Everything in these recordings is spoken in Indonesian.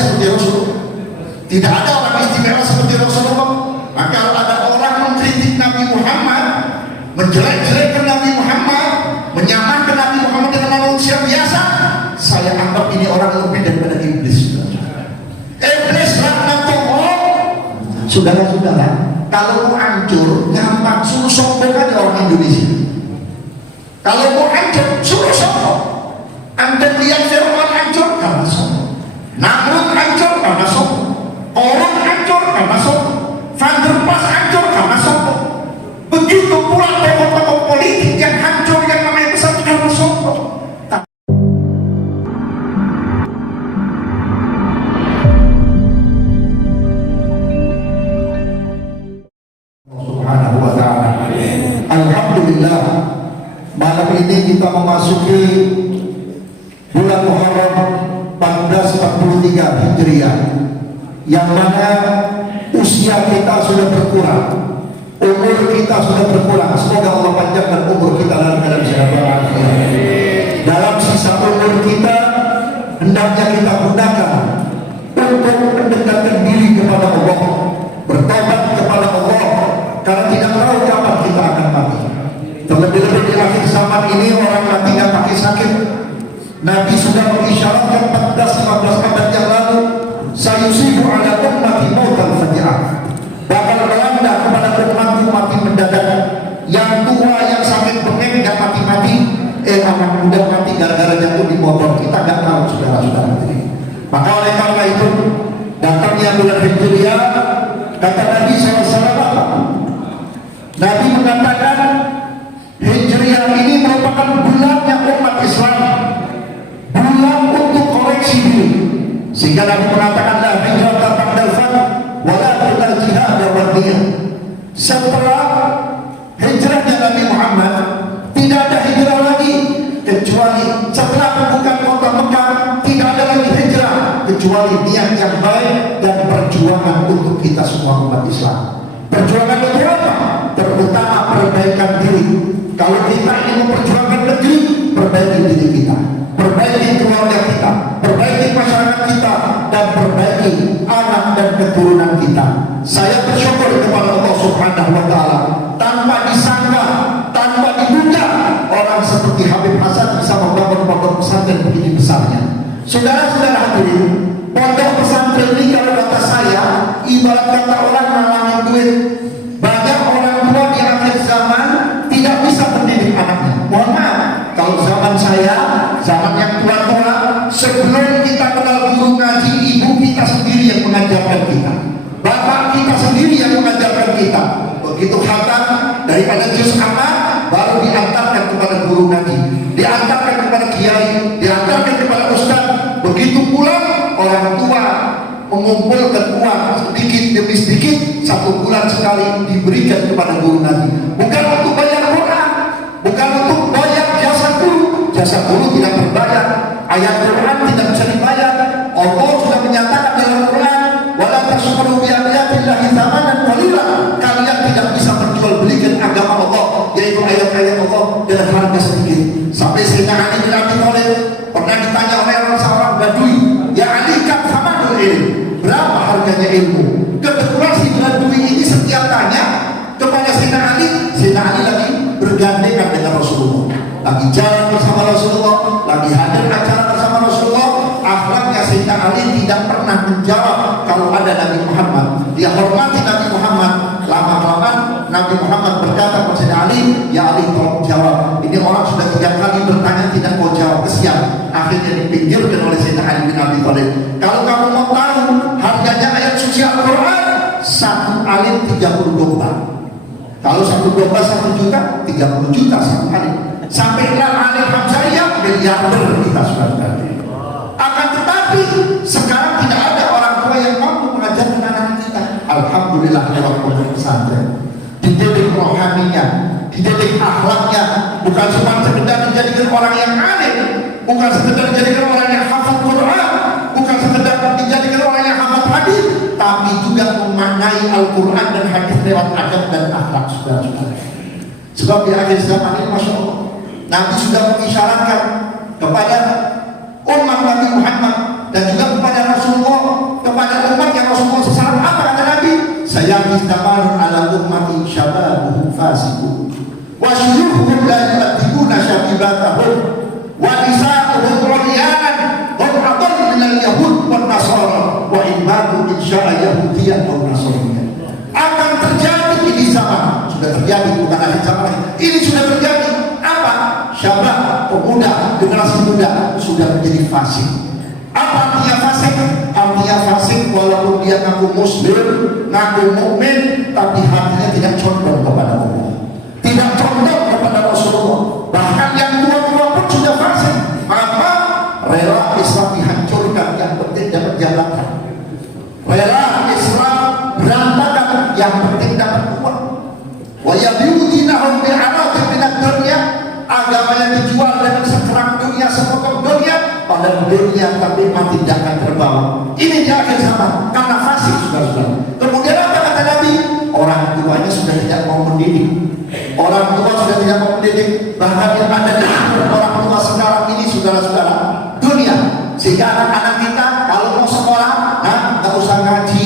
seperti Rasulullah. Tidak ada orang istimewa seperti Rasulullah. Maka kalau ada orang mengkritik Nabi Muhammad, menjelek-jelekkan Nabi Muhammad, menyamakan Nabi Muhammad dengan manusia biasa, saya anggap ini orang lebih daripada iblis. Iblis laknatullah. Saudara-saudara, kalau mau hancur, gampang, suruh sombong aja orang Indonesia. Kalau mau hancur, suruh sombong. Anda lihat Fir'aun hancur karena sombong, Namrud hancur karena sombong, Korun hancur karena sombong, Van der Pas hancur karena sombong. Begitu pula tokoh-tokoh politik yang hancur yang namanya besar karena sombong. Subhanahu wa ta'ala. Alhamdulillah, malam ini kita memasuki bulan Muharram 1443 Hijriah, yang mana usia kita sudah berkurang, umur kita sudah berkurang. Semoga Allah panjangkan umur kita dalam keadaan sehat walafiat. Dalam sisa umur kita hendaknya kita gunakan untuk mendekatkan diri kepada Allah, bertobat kepada Allah, karena tidak tahu kapan kita akan mati. Terlebih-lebih di akhir zaman ini orang mati tidak pakai sakit. Nabi sudah mengisyaratkan 14-15 abad yang lalu, sayusibu ala ummati mautan faja'ah, bakal melanda kepada umatku mati mendadak. Yang tua yang sakit bengek gak mati-mati, anak muda mati gara-gara jatuh di motor. Kita gak tahu, saudara-saudara. Maka oleh karena itu datangnya bulan Hijriah, kata Nabi SAW, Nabi mengatakan Hijriah ini merupakan bulannya umat Islam, bulan untuk koreksi diri. Sehingga Nabi mengatakan la hijrata ba'dal fath wala jihad wadiyah. Setelah hijrahnya Nabi Muhammad, tidak ada hijrah lagi, kecuali setelah pembukaan kota Mekah, tidak ada lagi hijrah kecuali niat yang baik dan perjuangan untuk kita semua umat Islam. Perjuangan untuk apa? Terutama perbaikan diri. Kalau kita ingin memperjuangkan negeri, perbaiki diri kita, perbaiki keluarga kita, perbaiki masyarakat kita, dan perbaiki anak dan keturunan kita. Saya bersyukur kepada Allah Subhanahu wa ta'ala, tanpa disangka, tanpa diduga, orang seperti Habib Hasan bisa membangun pondok pesantren begini besarnya. Saudara-saudara hadirin, pondok pesantren ini kalau kata saya, ibarat kata orang nalangin duit. Banyak orang tua di akhir zaman tidak bisa mendidik anaknya. Mohon maaf, kalau zaman saya, zaman yang tua-tua, sebelum kita kenal guru ngaji, ibu kita sendiri yang mengajarkan kita, bapak kita sendiri yang mengajarkan kita. Begitu khatam daripada juz amma, baru diantarkan kepada guru ngaji, diantarkan kepada kiai, diantarkan kepada ustaz. Begitu pula orang tua mengumpulkan uang sedikit demi sedikit, 1 bulan sekali diberikan kepada guru ngaji. Bukan untuk bayar Quran, bukan untuk bayar jasa guru. Jasa guru tidak berbayar, ayat Quran tidak bisa dibayar. Allah sudah menyatakan dalam Quran, wala tasfuru bi ayatillahi tsamanan qalila. Kalian tidak bisa berjual-belikan agama Allah, yaitu ayat-ayat Allah dengan harga sedikit. Sampai Sayyidina Ali bin Abi Thalib pernah ditanya oleh seorang Badui, ya Ali, kam thamanul ilm, berapa harganya ilmu? Kebetulan si Badui ini setiap tanya kepada Sayyidina Ali, Sayyidina Ali lagi bergandengan dengan Rasulullah, lagi jalan bersama Rasulullah, lagi hadir acara bersama Rasulullah. Akhlaknya Sayyidina Ali tidak pernah menjawab kalau ada Nabi Muhammad. Dia hormati Nabi Muhammad. Lama-lama Nabi Muhammad berkata kepada Sayyidina Ali, ya Ali, tolong jawab. Ini orang sudah 3 kali bertanya tidak mau jawab, kesian. Akhirnya dipinggirkan oleh Sayyidina Ali bin Abi Thalib. Kalau kamu mau tahu harganya ayat suci Al-Quran, 1 alim 30 domba. Kalau 1 domba 1 juta, 30 juta 1 alim. Sampai 6 alim Hamzahiyah, miliarder kita sudah. Akan tetapi sekarang tidak ada orang tua yang mampu mengajarkan anak kita. Alhamdulillah lewat pondok pesantren, dididik rohaninya, dididik akhlaknya, bukan cuma sekedar menjadikan orang yang alim, bukan sekedar menjadikan orang yang hafal Quran, bukan sekedar menjadikan orang yang hafal hadis, tapi juga memaknai Al-Quran dan hadis lewat adab dan akhlak, saudara-saudara. Sebab di akhir zaman ini, Masya Allah, Nabi sudah mengisyaratkan kepada umat Nabi Muhammad dan juga kepada Rasulullah sudah terjadi, bukan akhir zaman lagi. Ini sudah terjadi. Apa? Syabab, pemuda, generasi muda sudah menjadi fasik. Apa artinya fasik? Artinya fasik walaupun dia ngaku muslim, ngaku mukmin, tapi hatinya tidak condong kepada Allah, tidak condong kepada Rasulullah. Bahkan yang tua-tua pun sudah fasik. Maka rela Islam dihancurkan, yang penting dapat jabatan. Rela Islam berantakan, yang penting dapat uang. Wa yabyudinahum bi'aratin minad dunya, agama yang dijual dengan sekerang dunia, sepotong dunia, pada dunia tapi mati tidak akan terbawa. Ini di akhir zaman karena fasik, saudara-saudara. Kemudian apa kata Nabi? Orang tuanya sudah tidak mau mendidik. Orang tua sudah tidak mau mendidik. Bahkan yang ada di orang tua sekarang ini, saudara-saudara, dunia. Sehingga anak-anak kita kalau mau sekolah, nggak usah ngaji,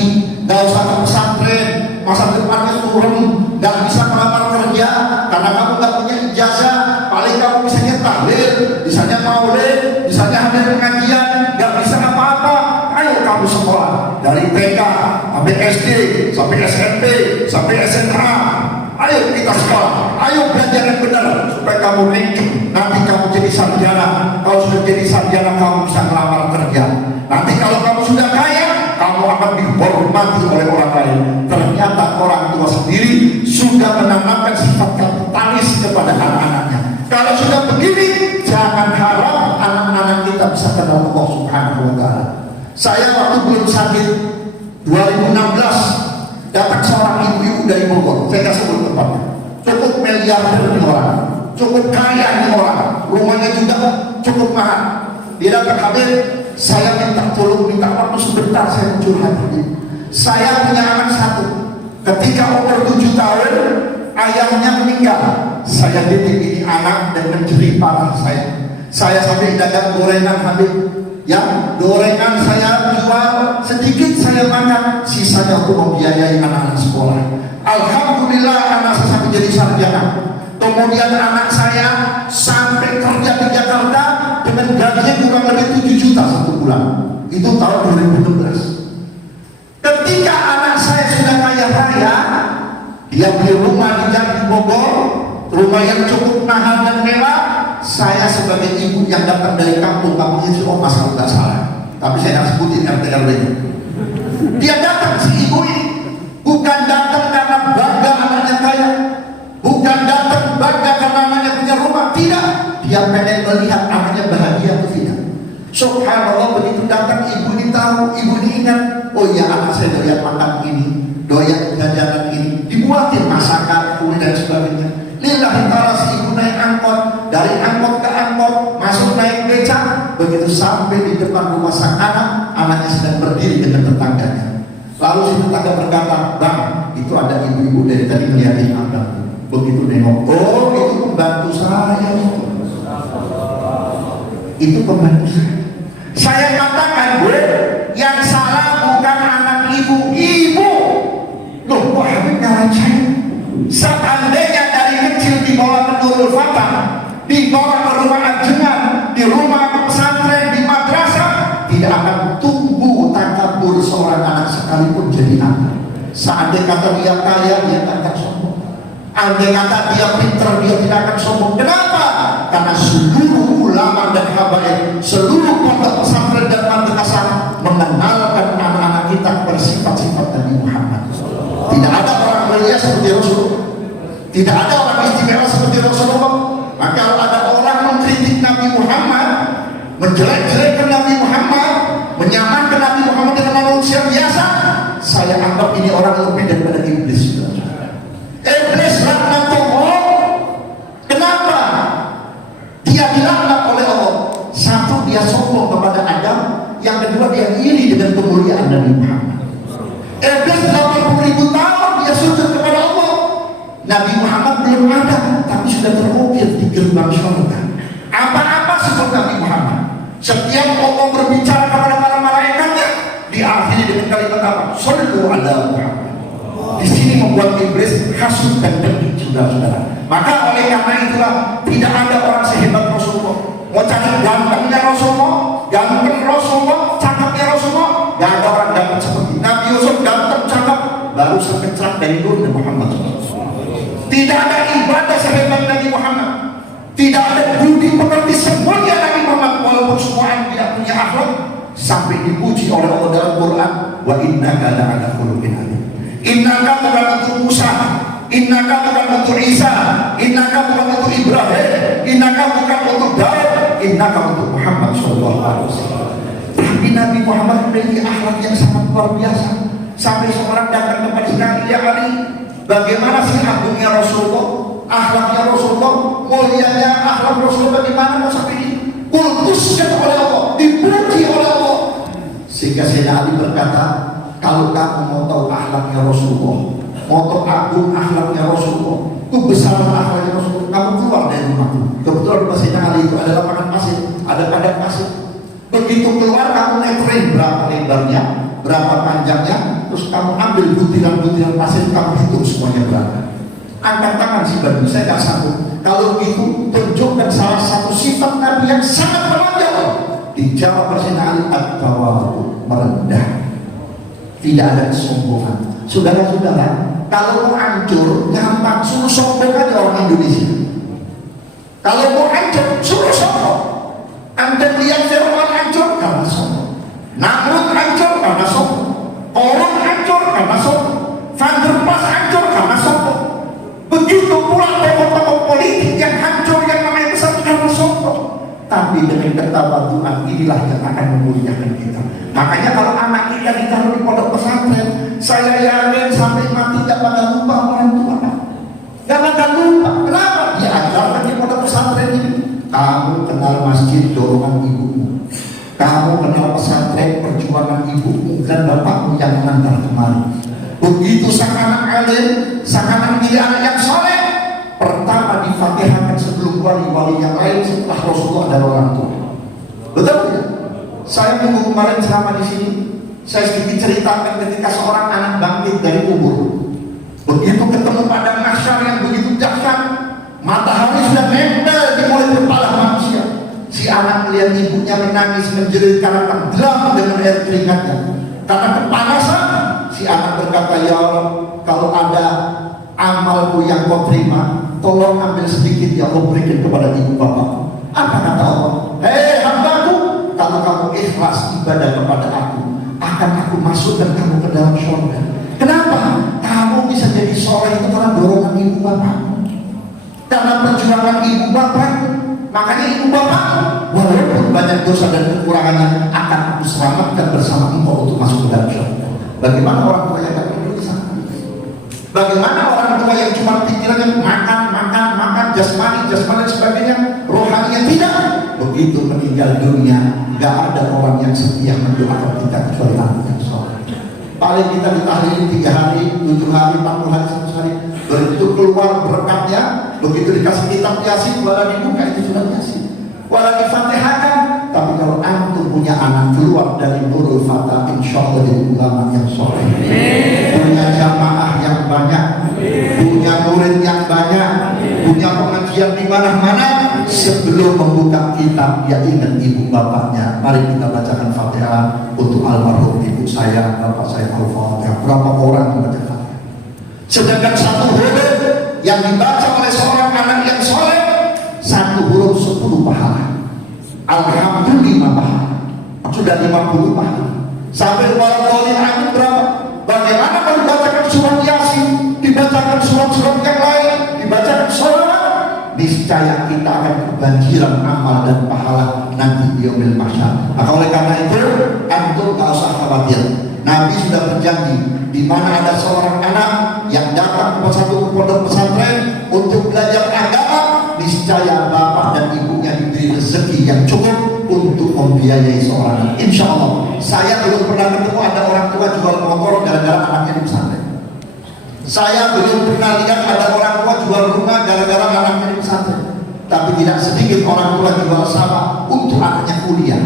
nggak usah ke pesantren, masa depannya turun, nggak bisa melamar kerja karena kamu nggak punya ijazah. Paling kamu misalnya tahlil, misalnya maulid, misalnya hadir pengajian, nggak bisa apa-apa. Ayo kamu sekolah dari TK sampai SD, sampai SMP, sampai SMA. Ayo kita sekolah, ayo belajar yang benar supaya kamu rincu. Nanti kamu jadi sarjana. Kalau sudah jadi sarjana, kamu bisa melamar kerja. Nanti kalau kamu sudah kaya, kamu akan dihormati oleh orang lain. Ternyata orang tua sendiri sudah menanamkan sifat kapitalis kepada anak-anaknya. Kalau sudah begini, jangan harap anak-anak kita bisa kenal Allah Subhanahu wa Ta'ala. Saya waktu belum sakit 2016 datang seorang ibu-ibu dari Bogor, saya nggak sebut tempatnya. Cukup miliarder ini orang, cukup kaya ini orang, rumahnya juga cukup mahal. Dia datang, Habib, saya minta tolong, minta waktu sebentar, saya curhat ini. Saya punya anak satu, ketika umur 7 tahun, ayahnya meninggal. Saya didik ini anak dengan jerih parah saya. Saya sampai dagang gorengan, Habib. Ya, gorengan saya jual, sedikit saya makan, sisanya untuk membiayai anak-anak sekolah. Alhamdulillah anak saya sampai jadi sarjana. Kemudian anak saya sampai kerja di Jakarta dengan gajinya kurang lebih 7 juta satu bulan. Itu tahun 2016. Ketika anak saya sudah kaya raya, dia beli rumah di Jakarta Bogor, rumah yang cukup mahal dan mewah. Saya sebagai ibu yang datang dari kampung-kampungnya si Om asal nggak salah, tapi saya nggak sebutin RT RW-nya. Dia datang, si ibu ini bukan datang karena bangga anaknya kaya, bukan datang bangga karena anaknya punya rumah, tidak. Dia pengen melihat anaknya bahagia atau tidak. Subhanallah, begitu datang ibu ini tahu, ibu ini ingat, oh iya anak saya doyan makan ini, doyan jajanan ini, dibuatin masakan, kue dan sebagainya. Lillahi ta'ala, si ibu naik angkot, dari angkot ke angkot, masuk naik becak, begitu sampai di depan rumah sang anak, anaknya sedang berdiri dengan tetangganya. Lalu si tetangga berkata, Bang, itu ada ibu-ibu dari tadi ngeliatin abang. Begitu nengok, oh itu pembantu saya. Itu pembantu saya. Saya katakan, gue yang salah bukan anak ibu, ibu. Loh, kok Habib nyalain saya? Seandainya dari kecil dibawa ke Nurul Fatah, dibawa ke rumah ajengan, di rumah pesantren, di madrasah, tidak akan tumbuh takabur seorang anak sekalipun jadi anak. Seandainya kata dia kaya, dia tidak akan sombong. Andai kata dia pintar, dia tidak akan sombong. Kenapa? Karena seluruh ulama dan habaib, seluruh pondok pesantren dan madrasah mengenalkan anak-anak kita bersifat-sifat Nabi Muhammad. Tidak ada orang mulia seperti Rasulullah, tidak ada orang istimewa seperti Rasulullah. Maka kalau ada orang mengkritik Nabi Muhammad, menjelek-jelekkan Nabi Muhammad, menyamakan Nabi Muhammad dengan manusia biasa, saya anggap ini orang lebih daripada iblis. Iblis laknatullah. Kenapa? Dia dilaknat oleh Allah. Satu, dia sombong kepada Adam. Yang kedua, dia iri dengan kemuliaan Nabi Muhammad. Iblis 80.000 tahun dia sujud kepada Allah. Nabi Muhammad belum ada, tapi sudah terukir di gerbang surga. Apa-apa sebut Nabi Muhammad. Setiap Allah berbicara kepada para malaikatnya, diakhiri dengan kalimat apa? Shallu ala Muhammad. Di sini membuat iblis hasut dan dengki, saudara-saudara. Maka oleh karena itulah tidak ada orang sehebat Rasulullah. Mau cari gantengnya Rasulullah, ganteng Rasulullah, cakepnya Rasulullah, gak ada orang ganteng seperti Nabi Yusuf, ganteng, cakep, baru sekencang dari Nabi Muhammad. Tidak ada ibadah sehebat Nabi Muhammad. Tidak ada budi pekerti semuanya Nabi Muhammad, walaupun semua yang tidak punya akhlak, sampai dipuji oleh Allah dalam Quran, wa innaka la'ala khuluqin adzim. Innaka bukan untuk Musa, innaka bukan untuk Isa, innaka bukan untuk Ibrahim, innaka bukan untuk Daud, innaka untuk Muhammad sallallahu alaihi wasallam. Tapi Nabi Muhammad memiliki akhlak yang sangat luar biasa. Sampai seorang datang kepada sekali, ya Ali, bagaimana sih agungnya Rasulullah, akhlaknya Rasulullah, mulianya akhlak Rasulullah, bagaimana mau sampai dikultuskan oleh Allah, dipuji oleh Allah. Sehingga Sayyidina Ali berkata, kalau kamu mau tahu akhlaknya Rasulullah, mau tahu agung akhlaknya Rasulullah, kebesaran akhlaknya Rasulullah, kamu keluar dari rumahmu. Kebetulan di Sayyidina Ali itu ada lapangan pasir, ada padang pasir. Begitu keluar, kamu neterin berapa lebarnya, berapa panjangnya, terus kamu ambil butiran-butiran pasir, kamu hitung semuanya berapa. Angkat tangan si Badui, saya gak sanggup. Kalau itu tunjukkan salah satu sifat Nabi yang sangat menonjol. Dijawab Sayyidina Ali, at-tawadhu, merendah, tidak ada kesombongan. Saudara-saudara, kalau mau hancur, gampang, suruh sombong aja orang Indonesia. Kalau mau hancur, suruh sombong. Anda lihat Fir'aun hancur karena sombong, Namrud hancur karena sombong, Korun hancur karena sombong, Van der Plas hancur karena sombong. Begitu pula tokoh-tokoh politik yang hancur, yang namanya besar karena sombong. Tapi dengan ketawaduan inilah yang akan memuliakan kita. Makanya kalau anak kita ditaruh di pondok pesantren, saya yakin sampai mati tidak bakal lupa orang tua. Gak bakal lupa. Kenapa? Dia ajarkan di pondok pesantren ini. Kamu kenal masjid dorongan ibumu, kamu kenal pesantren perjuangan ibumu dan bapakmu yang mengantar kemari. Begitu sang anak alim, sang anak menjadi anak yang soleh, pertama difatihahkan sebelum wali-wali yang lain setelah Rasulullah dan orang tua. Betul tidak? Saya minggu kemarin selama di sini, saya sedikit ceritakan ketika seorang anak bangkit dari kubur. Begitu ketemu padang mahsyar yang begitu dahsyat, matahari sudah nempel di mulut kepala manusia. Si anak melihat ibunya menangis menjerit karena tenggelam dengan air keringatnya. Karena kepanasan, si anak berkata, ya Allah, kalau ada amalku yang kau terima, tolong ambil sedikit ya Allah, berikan kepada ibu bapak. Apa kata Allah? Hei hambaku, kalau kamu ikhlas ibadah kepada aku, akan aku masukkan kamu ke dalam surga. Kenapa? Kamu bisa jadi soleh itu karena dorongan ibu bapak, karena perjuangan ibu bapak. Makanya ibu bapak, walaupun banyak dosa dan kekurangannya, akan aku selamatkan bersama engkau untuk masuk ke dalam surga. Bagaimana orang tua yang tidak peduli sama kita? Bagaimana orang tua yang cuma pikirannya makan, jasmani dan sebagainya, rohaninya tidak? Begitu meninggal dunia, gak ada orang yang setia mendoakan kita kecuali anak yang soleh. Paling kita ditahlilin 3 hari, 7 hari, 40 hari, 100 hari. Begitu keluar berkatnya, begitu dikasih kitab Yasin, wala dibuka itu sudah Yasin, wala difatihahkan. Tapi kalau antum punya anak keluar dari Nurul Fatah, insya Allah jadi ulama yang soleh, punya jamaah yang banyak, punya murid yang banyak, punya pengajian di mana-mana. Sebelum membuka kitab, dia ingat ibu bapaknya. Mari kita bacakan Fatihah untuk almarhum ibu saya, bapak saya Al-Fatihah. Berapa orang yang baca Fatihah? Sedangkan satu huruf yang dibaca oleh seorang anak yang soleh, satu huruf 10 pahala. Alhamdulillah pahala. Sudah 50 pahala. Sampai wal-qalin amin berapa? Bagaimana kalau dibacakan surat Yasin, dibacakan surat-surat yang lain, dibacakan sholawat, niscaya kita akan kebanjiran amal dan pahala nanti di yaumil mahsyar. Maka oleh karena itu, antum tak usah khawatir. Nabi sudah berjanji, di mana ada seorang anak yang datang ke satu pondok pesantren untuk belajar agama, niscaya bapak dan ibunya diberi rezeki yang cukup untuk membiayai seorang anak. Insya Allah, saya belum pernah ketemu ada orang tua jual motor gara-gara anaknya di pesantren. Saya belum pernah lihat ada orang tua jual rumah gara-gara anaknya di pesantren. Tapi tidak sedikit orang tua jual sawah untuk anaknya kuliah,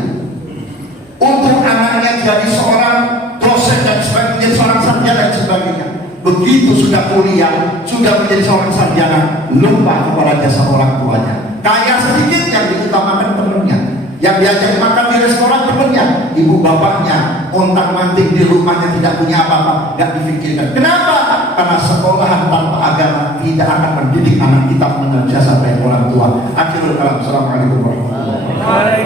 untuk anaknya jadi seorang dosen dan sebagainya, seorang sarjana dan sebagainya. Begitu sudah kuliah, sudah menjadi seorang sarjana, lupa kepada jasa orang tuanya. Kaya sedikit yang diutamakan temennya, yang diajak makan di restoran temennya, ibu bapaknya montang-manting di rumahnya tidak punya apa-apa, gak difikirkan. Kenapa? Karena sekolahan tanpa agama tidak akan mendidik anak kita menjadi sampai orang tua. Akhirul kalam. Assalamualaikum warahmatullahi wabarakatuh.